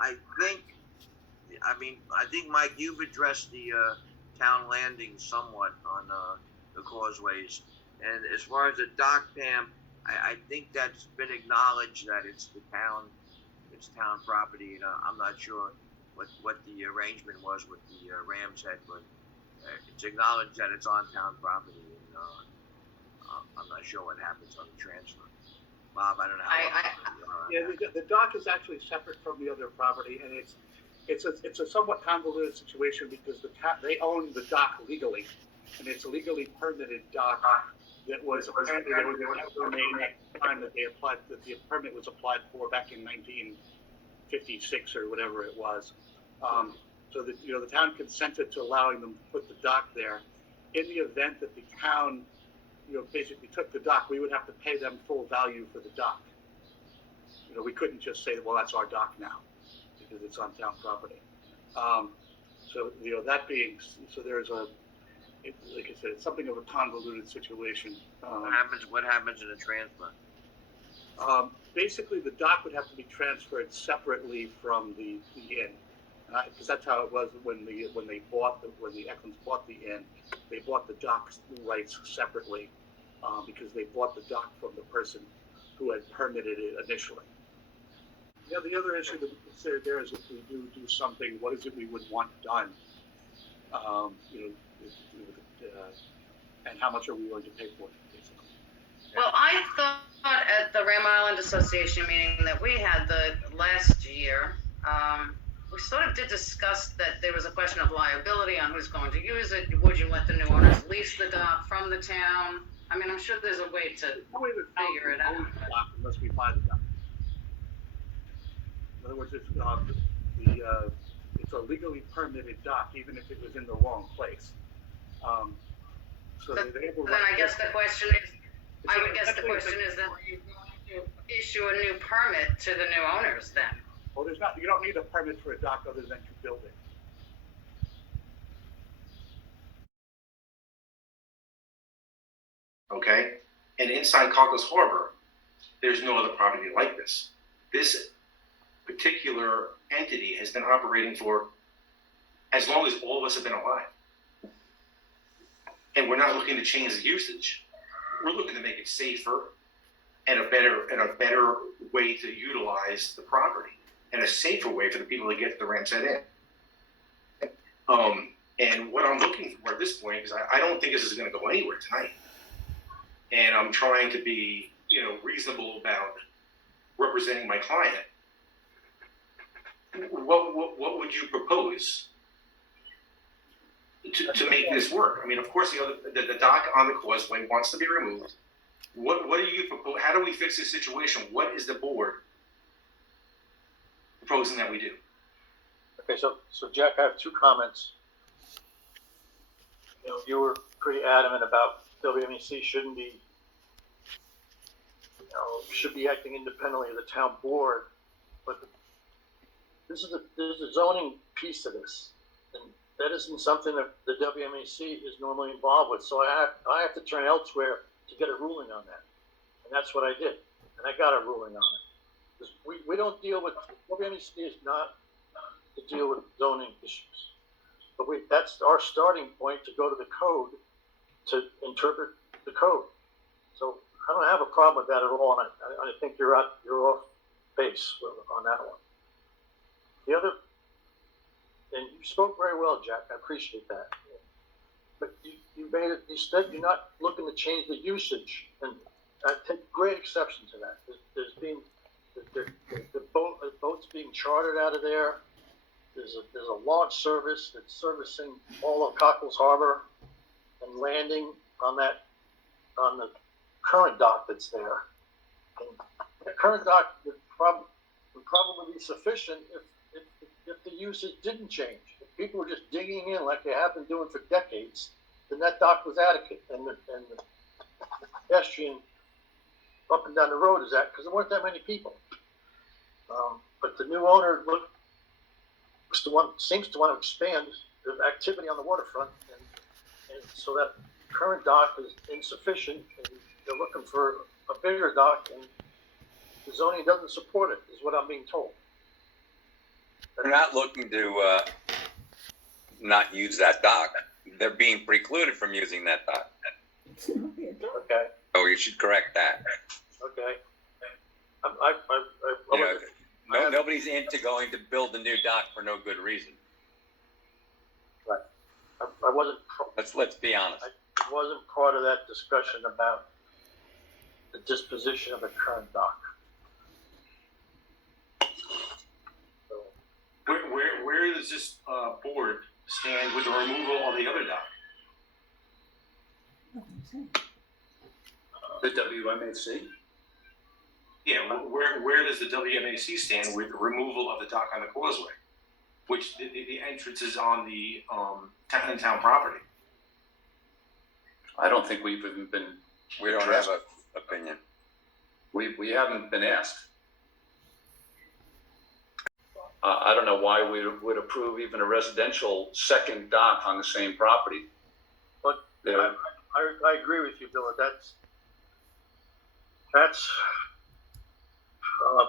I think, I think, Mike, you've addressed the town landing somewhat on the causeways. And as far as the dock, Pam, I think that's been acknowledged that it's town property. And I'm not sure what the arrangement was with the Rams Head, but it's acknowledged that it's on town property. And I'm not sure what happens on the transfer. Bob, I don't know how. The dock is actually separate from the other property, and it's a somewhat convoluted situation because they own the dock legally, and it's a legally permitted dock that was apparently there was a name at the time that the permit was applied for back in 1956 or whatever it was. So that the town consented to allowing them to put the dock there. In the event that the town basically took the dock, we would have to pay them full value for the dock. We couldn't just say, well, that's our dock now, because it's on town property. That being, so there's like I said, it's something of a convoluted situation. What happens in a transfer? Basically, the dock would have to be transferred separately from the inn, because that's how it was when the Eklunds bought the inn. They bought the dock rights separately. Because they bought the dock from the person who had permitted it initially. The other issue that we consider there is if we do something, what is it we would want done? And how much are we willing to pay for it, basically. Well, I thought at the Ram Island Association meeting that we had the last year, we sort of did discuss that there was a question of liability on who's going to use it. Would you let the new owners lease the dock from the town? I'm sure there's a way to figure it out. Unless we buy the dock. In other words, it's a legally permitted dock, even if it was in the wrong place. Then I guess the question is, that you're going to issue a new permit to the new owners then. Well, you don't need a permit for a dock other than to build it. Okay? And inside Cocos Harbor, there's no other property like this. This particular entity has been operating for as long as all of us have been alive. And we're not looking to change the usage. We're looking to make it safer and a better way to utilize the property, and a safer way for the people to get to the Rams Head Inn. And what I'm looking for at this point is I don't think this is going to go anywhere tonight. And I'm trying to be, reasonable about representing my client. What would you propose to make this work? Of course, the dock on the causeway wants to be removed. What do you propose? How do we fix this situation? What is the board proposing that we do? Okay, so Jack, I have two comments. You were pretty adamant about WMEC should be acting independently of the town board, but there's a zoning piece to this, and that isn't something that the WMEC is normally involved with. So I have to turn elsewhere to get a ruling on that, and that's what I did, and I got a ruling on it. Because we don't deal with, WMEC is not to deal with zoning issues, but that's our starting point to go to the code to interpret the code. So I don't have a problem with that at all, and I think you're off base on that one. The other, and you spoke very well, Jack. I appreciate that. But you said you're not looking to change the usage, and I take great exception to that. The boats being chartered out of there. There's a launch service that's servicing all of Cockles Harbor and landing on the current dock that's there. And the current dock would probably be sufficient if the usage didn't change. If people were just digging in like they have been doing for decades, then that dock was adequate, and the pedestrian up and down the road is that because there weren't that many people. But the new owner seems to want to expand the activity on the waterfront, and so that current dock is insufficient, and they're looking for a bigger dock, and the zoning doesn't support it, is what I'm being told. They're not looking to not use that dock. They're being precluded from using that dock. Okay, Oh, you should correct that. okay. You know, nobody's into going to build a new dock for no good reason. I wasn't, Let's be honest. I wasn't part of that discussion about the disposition of the current dock. So, Where does this board stand with the removal of the other dock? The WMAC? Yeah, where does the WMAC stand with the removal of the dock on the causeway? Which the entrance is on the town property. I don't think we've even been, We don't have an opinion. we haven't been asked. I don't know why we would approve even a residential second dock on the same property. But There- I agree with you, Bill. That's a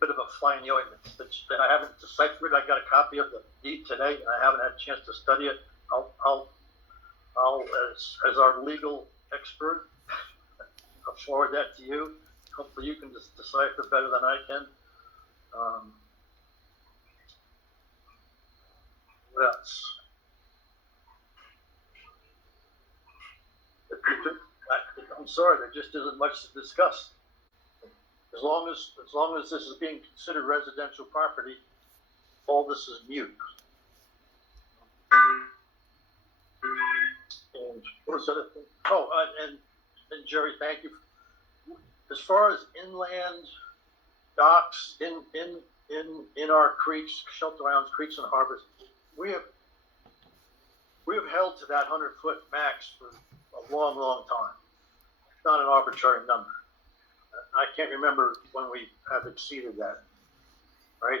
bit of a fly in the ointment. That I haven't deciphered. I got a copy of the deed today, and I haven't had a chance to study it. I'll as our legal expert, I'll forward that to you. Hopefully, you can just decipher better than I can. What else? I'm sorry, there just isn't much to discuss. As long as this is being considered residential property, all this is mute. And what was the other thing? Oh, and Jerry, thank you. As far as inland docks in our creeks, shelter islands, creeks and harbors, we have held to that 100-foot max for a long, long time. It's not an arbitrary number. I can't remember when we have exceeded that, right?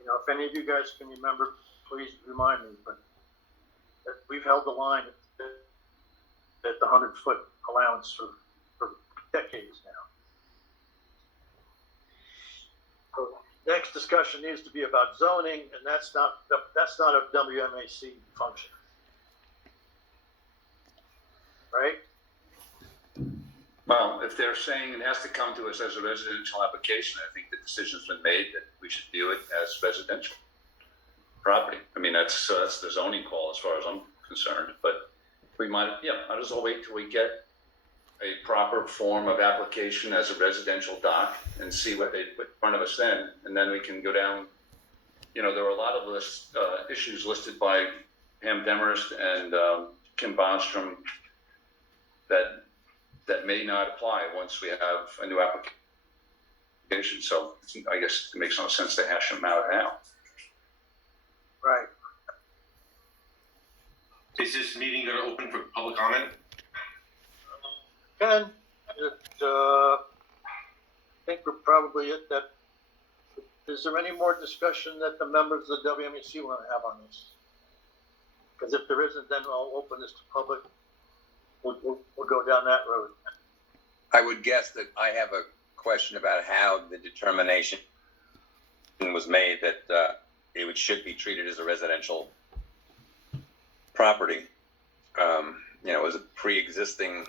You know, if any of you guys can remember, please remind me, but we've held the line at the 100-foot allowance for decades now. So next discussion needs to be about zoning, and that's not a WMAC function, right? Well, if they're saying it has to come to us as a residential application, I think the decision's been made that we should view it as residential property. I mean, that's the zoning call as far as I'm concerned, but we might as well wait till we get a proper form of application as a residential dock and see what they put in front of us then, and then we can go down. You know, there were a lot of issues listed by Pam Demarest and Kim Bonstrom that may not apply once we have a new application. So I guess it makes no sense to hash them out now. Right. Is this meeting going to open for public comment? Ken, I think we're probably at that. Is there any more discussion that the members of the WMEC want to have on this? Because if there isn't, then I'll open this to public. We'll go down that road. I would guess that I have a question about how the determination was made that it should be treated as a residential property. You know, as a pre-existing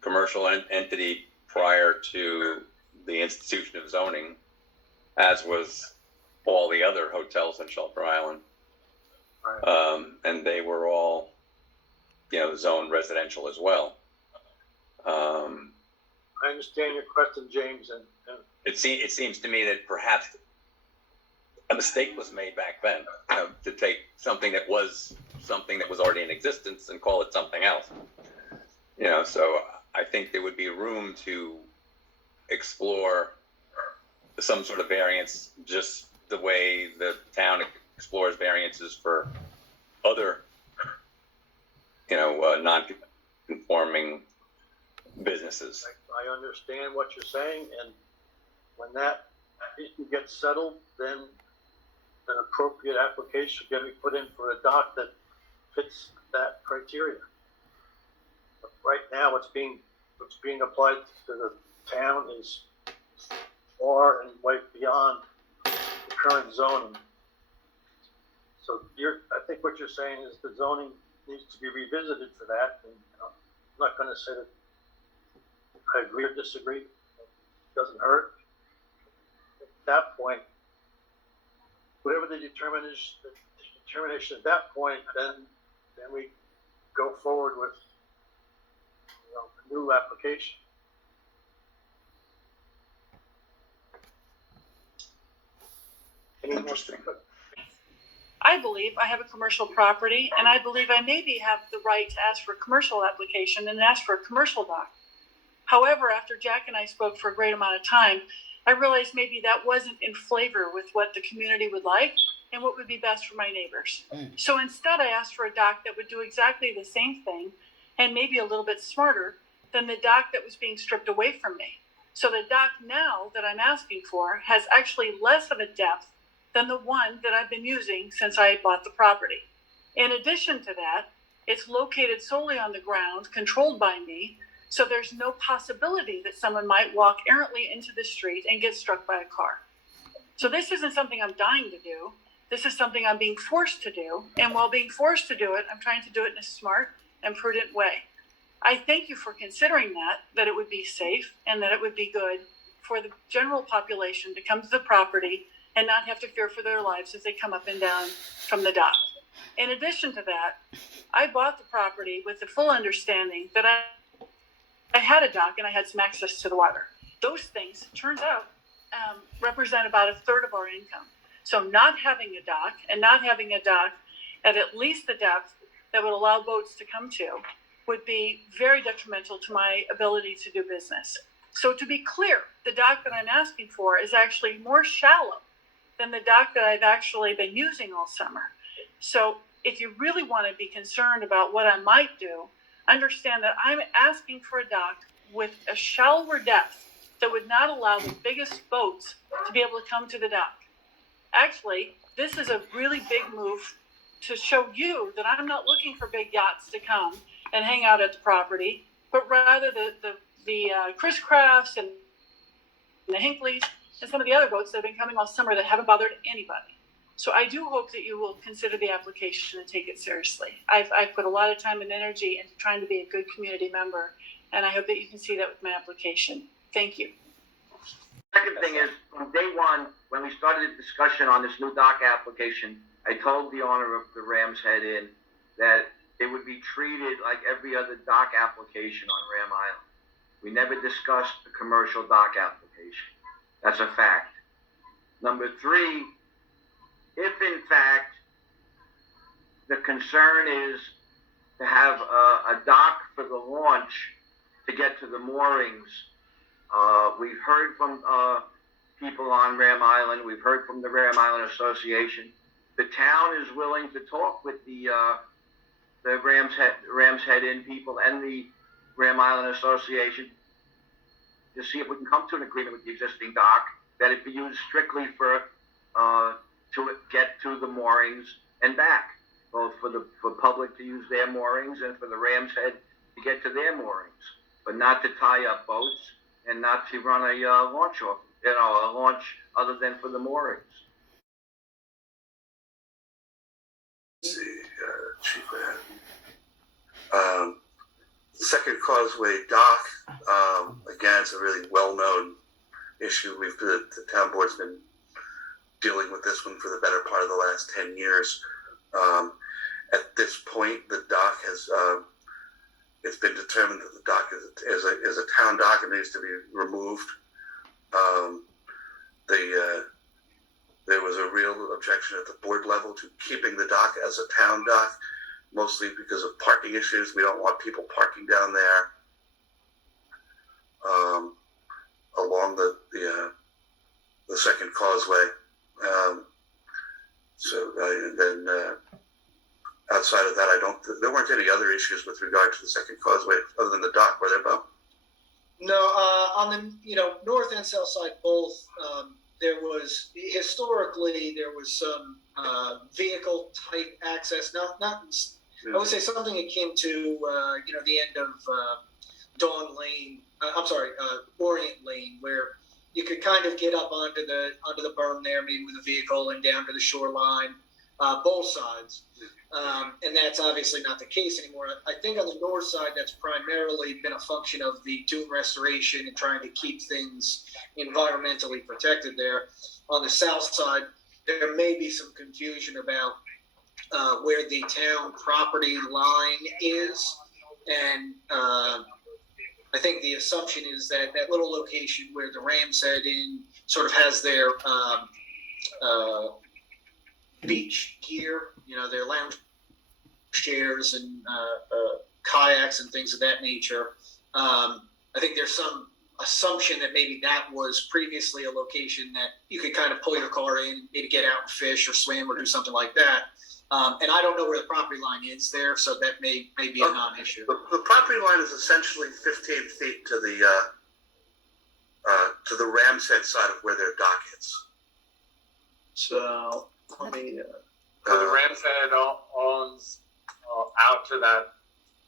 commercial entity prior to the institution of zoning, as was all the other hotels in Shelter Island. Right. And they were all, you know, zoned residential as well. I understand your question, James, and It seems to me that perhaps a mistake was made back then, you know, to take something that was already in existence and call it something else. You know, so I think there would be room to explore some sort of variance, just the way the town explores variances for other, you know, non-conforming businesses. I understand what you're saying, and when that issue gets settled, then an appropriate application can be put in for a dock that fits that criteria. But right now, what's being applied to the town is far and way beyond current zoning. So I think what you're saying is the zoning needs to be revisited for that, and I'm not gonna say that I agree or disagree, it doesn't hurt. At that point, whatever the determination at that point, then we go forward with, a new application. Interesting. I believe I have a commercial property, and I believe I maybe have the right to ask for a commercial application and ask for a commercial dock. However, after Jack and I spoke for a great amount of time, I realized maybe that wasn't in flavor with what the community would like and what would be best for my neighbors. So instead, I asked for a dock that would do exactly the same thing and maybe a little bit smarter than the dock that was being stripped away from me. So the dock now that I'm asking for has actually less of a depth than the one that I've been using since I bought the property. In addition to that, it's located solely on the ground, controlled by me, so there's no possibility that someone might walk errantly into the street and get struck by a car. So this isn't something I'm dying to do. This is something I'm being forced to do, and while being forced to do it, I'm trying to do it in a smart and prudent way. I thank you for considering that it would be safe and that it would be good for the general population to come to the property and not have to fear for their lives as they come up and down from the dock. In addition to that, I bought the property with the full understanding that I had a dock and I had some access to the water. Those things, turns out, represent about a third of our income. So not having a dock and not having a dock at least the depth that would allow boats to come to would be very detrimental to my ability to do business. So to be clear, the dock that I'm asking for is actually more shallow than the dock that I've actually been using all summer. So if you really want to be concerned about what I might do, understand that I'm asking for a dock with a shallower depth that would not allow the biggest boats to be able to come to the dock. Actually, this is a really big move to show you that I'm not looking for big yachts to come and hang out at the property, but rather the Chris Crafts and the Hinkleys and some of the other boats that have been coming all summer that haven't bothered anybody. So I do hope that you will consider the application and take it seriously. I've put a lot of time and energy into trying to be a good community member, and I hope that you can see that with my application. Thank you. Second thing is, from day one, when we started the discussion on this new dock application, I told the owner of the Ram's Head Inn that it would be treated like every other dock application on Ram Island. We never discussed the commercial dock application. That's a fact. Number three, if in fact the concern is to have a dock for the launch to get to the moorings, we've heard from people on Ram Island, we've heard from the Ram Island Association. The town is willing to talk with the Ram's Head Inn people and the Ram Island Association to see if we can come to an agreement with the existing dock that it be used strictly for to get to the moorings and back, both for public to use their moorings and for the Ram's Head to get to their moorings, but not to tie up boats and not to run a launch off, a launch other than for the moorings. Let's see, Chief Ed. Second Causeway Dock, again, it's a really well-known issue. The town board's been dealing with this one for the better part of the last 10 years. At this point, the dock has, it's been determined that the dock is a town dock and needs to be removed. There was a real objection at the board level to keeping the dock as a town dock, mostly because of parking issues. We don't want people parking down there along the Second Causeway. Outside of that, there weren't any other issues with regard to the Second Causeway other than the dock, were there, Bob? No, on the north and south side both, there was some vehicle type access, not I would say something akin to the end of Orient Lane, where you could kind of get up onto the berm there, maybe with a vehicle, and down to the shoreline, both sides. And that's obviously not the case anymore. I think on the north side, that's primarily been a function of the dune restoration and trying to keep things environmentally protected there. On the south side, there may be some confusion about where the town property line is. And I think the assumption is that that little location where the Rams Head Inn sort of has their beach gear, their lounge chairs and kayaks and things of that nature. I think there's some assumption that maybe that was previously a location that you could kind of pull your car in, maybe get out and fish or swim or do something like that. And I don't know where the property line is there, so that may be a non-issue. The property line is essentially 15 feet to the Ram's Head side of where their dock is. So let me. So the Ram's Head owns out to that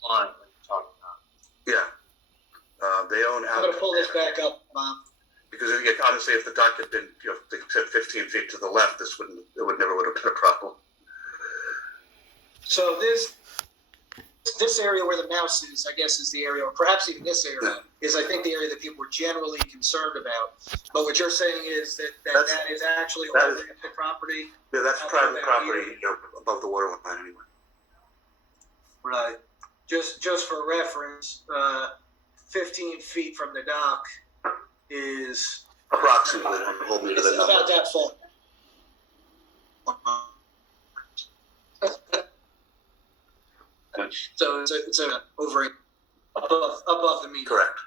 line that you're talking about. Yeah. They own out. I'm going to pull this back up, Because honestly, if the dock had been, they said 15 feet to the left, it never would have been a problem. So this area where the mouse is, I guess, is the area, or perhaps even this area, is I think the area that people were generally concerned about. But what you're saying is that is actually on the property. Yeah, that's private property above the water line anyway. Right. Just for reference, 15 feet from the dock is approximately hold me to the number. About that full. So it's over above the meter. Correct.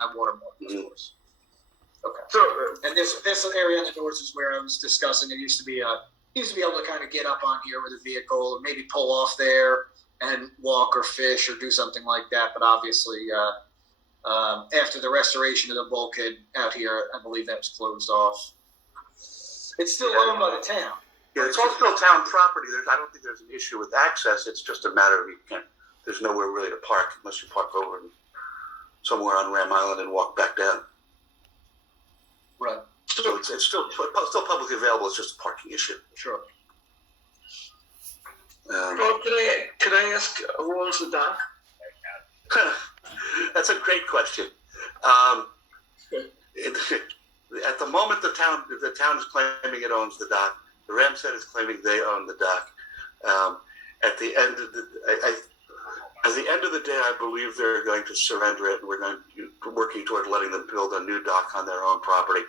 At watermark, of course. Okay. So, And this area on the north is where I was discussing. It used to be able to kind of get up on here with a vehicle, or maybe pull off there and walk or fish or do something like that. But obviously, after the restoration of the bulkhead out here, I believe that was closed off. It's still owned by the town. Yeah, it's all still town property. I don't think there's an issue with access. It's just a matter of there's nowhere really to park unless you park over somewhere on Ram Island and walk back down. Right. So it's still publicly available. It's just a parking issue. Sure. Bob, could I ask who owns the dock? That's a great question. At the moment, the town is claiming it owns the dock. The Ram's Head is claiming they own the dock. At the end of the day, I believe they're going to surrender it, and we're working toward letting them build a new dock on their own property.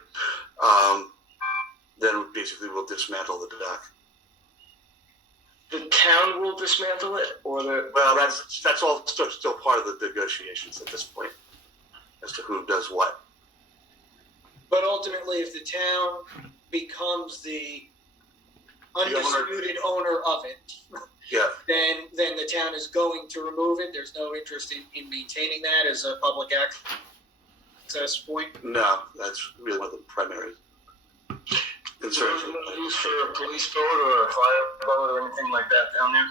Then basically we'll dismantle the dock. The town will dismantle it, or Well, that's all still part of the negotiations at this point, as to who does what. But ultimately, if the town becomes the undisputed owner of it, Yeah. then the town is going to remove it. There's no interest in maintaining that as a public access point. No, that's really one of the primary concerns. no use for a police boat or a fire boat or anything like that down there?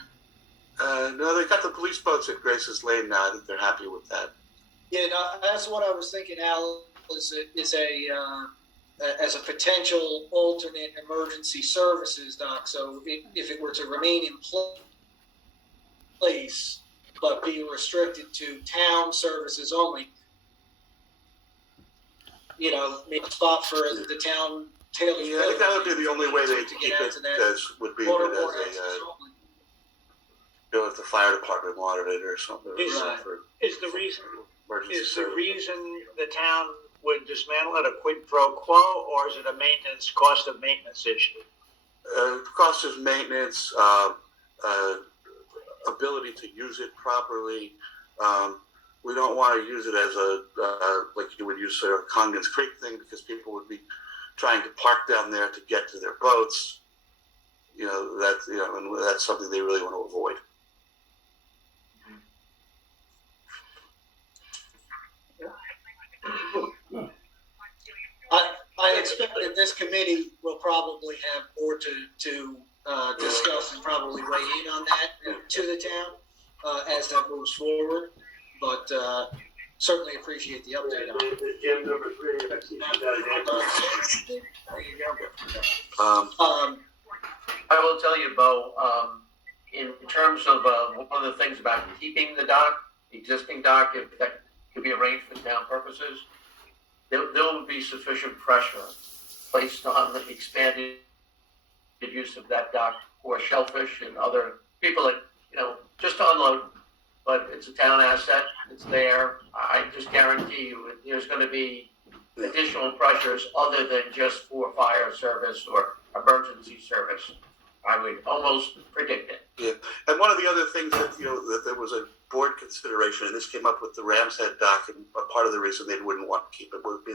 No, they got the police boats at Grace's Lane now. I think they're happy with that. Yeah, no, that's what I was thinking, Al, as a potential alternate emergency services dock. So if it were to remain in place, but be restricted to town services only, make a spot for the town tailor. Yeah, I think that would be the only way they keep it, would be if the fire department wanted it or something. Is the reason the town would dismantle it a quid pro quo, or is it a cost of maintenance issue? Cost of maintenance, ability to use it properly. We don't want to use it as like you would use a Congan's Creek thing, because people would be trying to park down there to get to their boats. And that's something they really want to avoid. I expect that this committee will probably have more to discuss and probably weigh in on that to the town as that moves forward. But certainly appreciate the update on it. Gym number 3. There you go. I will tell you, Bo, in terms of one of the things about keeping the dock, the existing dock, if that could be arranged for town purposes, there would be sufficient pressure placed on the expanded use of that dock for shellfish and other people that, just to unload. But it's a town asset, it's there. I just guarantee you there's going to be additional pressures other than just for fire service or emergency service. I would almost predict it. Yeah, and one of the other things that, that there was a board consideration, and this came up with the Ram's Head dock, and a part of the reason they wouldn't want to keep it would be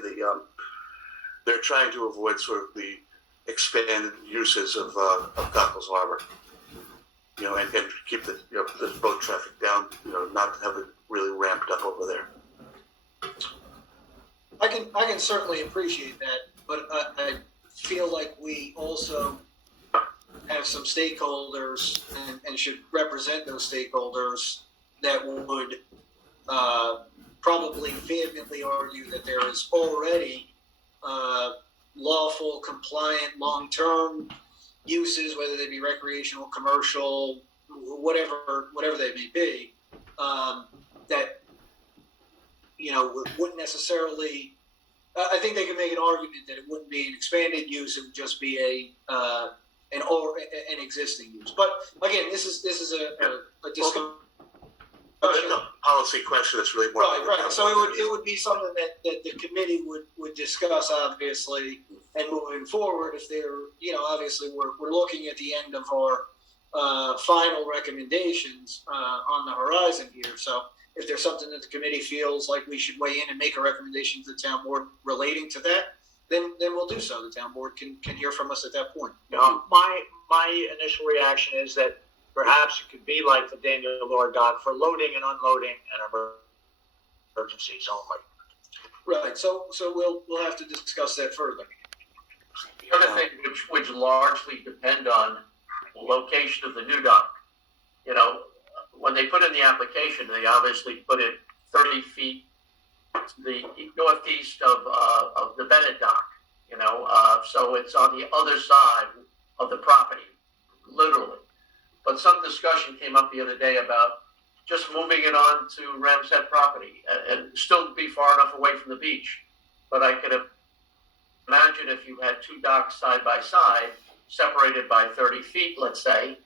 they're trying to avoid sort of the expanded uses of Goggles Harbor. And keep the boat traffic down, not have it really ramped up over there. I can certainly appreciate that, but I feel like we also have some stakeholders and should represent those stakeholders that would probably vehemently argue that there is already lawful, compliant, long-term uses, whether they be recreational, commercial, whatever they may be, that wouldn't necessarily. I think they can make an argument that it wouldn't be an expanded use; it would just be an existing use. But again, this is a discussion. It's a policy question that's really more. Right. So it would be something that the committee would discuss, obviously, and moving forward, if they're, obviously we're looking at the end of our final recommendations on the horizon here. So if there's something that the committee feels like we should weigh in and make a recommendation to the town board relating to that, then we'll do so. The town board can hear from us at that point. My initial reaction is that perhaps it could be like the Daniel Lord dock for loading and unloading and emergencies only. Right. So we'll have to discuss that further. The other thing which largely depend on the location of the new dock. When they put in the application, they obviously put it 30 feet to the northeast of the Bennett dock. So it's on the other side of the property, literally. But some discussion came up the other day about just moving it on to Ram's Head property and still be far enough away from the beach. But I could imagine if you had two docks side by side, separated by 30 feet, let's say,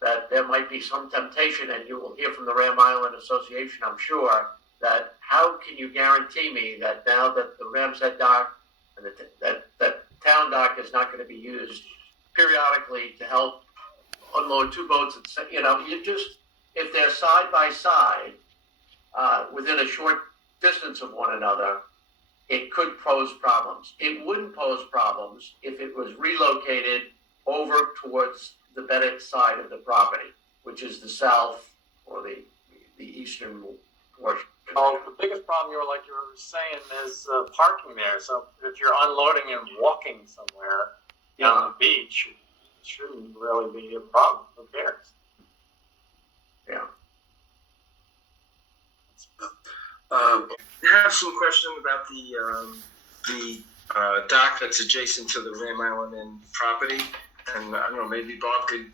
that there might be some temptation, and you will hear from the Ram Island Association, I'm sure, that how can you guarantee me that now that the Ram's Head dock and that town dock is not going to be used periodically to help unload two boats, if they're side by side, within a short distance of one another, it could pose problems. It wouldn't pose problems if it was relocated over towards the Bennett side of the property, which is the south or the eastern portion. Well, the biggest problem, like you were saying, is parking there. So if you're unloading and walking somewhere on the beach, it shouldn't really be a problem. Who cares? Yeah. I have some questions about the dock that's adjacent to the Ram Island Inn property, and I don't know, maybe Bob could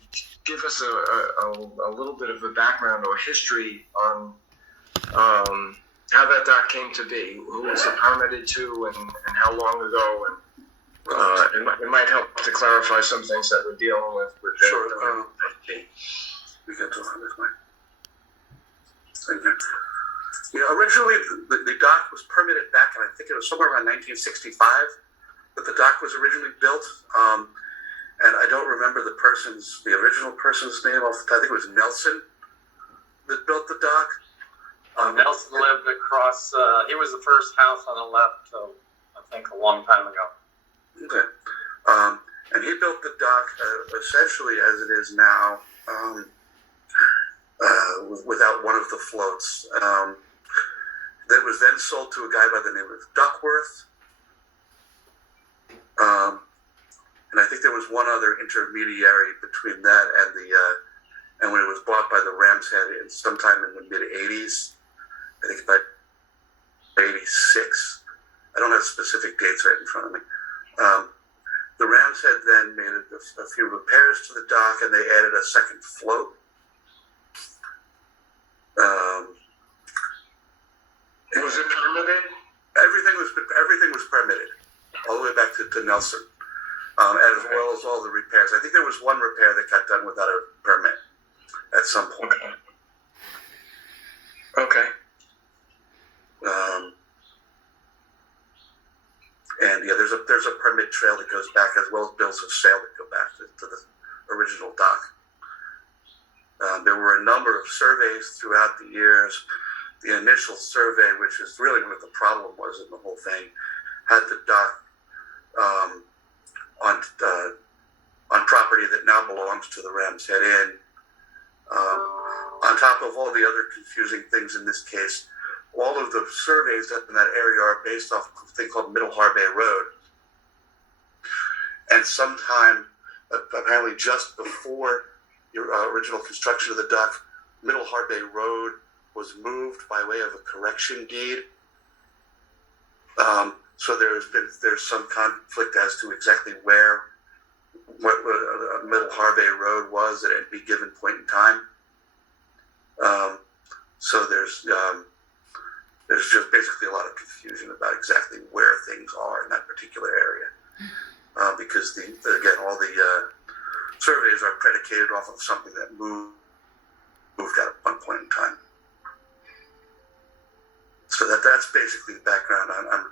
give us a little bit of a background or history on how that dock came to be, who was it permitted to, and how long ago, and it might help to clarify some things that we're dealing with. Sure. We got to this way. Thank you. Originally the dock was permitted back in, I think it was somewhere around 1965 that the dock was originally built. And I don't remember the original person's name. I think it was Nelson that built the dock. Nelson lived across, he was the first house on the left, I think a long time ago. Okay. And he built the dock essentially as it is now, without one of the floats. That was then sold to a guy by the name of Duckworth. And I think there was one other intermediary between that and when it was bought by the Ram's Head sometime in the mid-'80s. I think by 86. I don't have specific dates right in front of me. The Rams had then made a few repairs to the dock, and they added a second float. Was it permitted? Everything was permitted, all the way back to Nelson, as well as all the repairs. I think there was one repair that got done without a permit at some point. Okay. And yeah, there's a permit trail that goes back, as well as bills of sale that go back to the original dock. There were a number of surveys throughout the years. The initial survey, which is really what the problem was in the whole thing, had the dock on property that now belongs to the Rams Head Inn. On top of all the other confusing things in this case, all of the surveys up in that area are based off of a thing called Middle Harbay Road. And sometime, apparently just before your original construction of the dock, Middle Harbay Road was moved by way of a correction deed. So there's some conflict as to exactly what Middle Harbay Road was at any given point in time. So there's just basically a lot of confusion about exactly where things are in that particular area, because all the surveys are predicated off of something that moved at one point in time. So that's basically the background on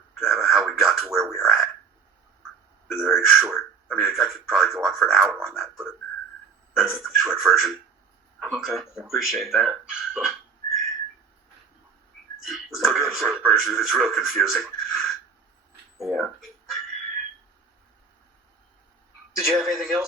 how we got to where we are at. In the very short. I mean, I could probably go on for an hour on that, but that's the short version. Okay, I appreciate that. The real short version is real confusing. Yeah. Did you have anything else?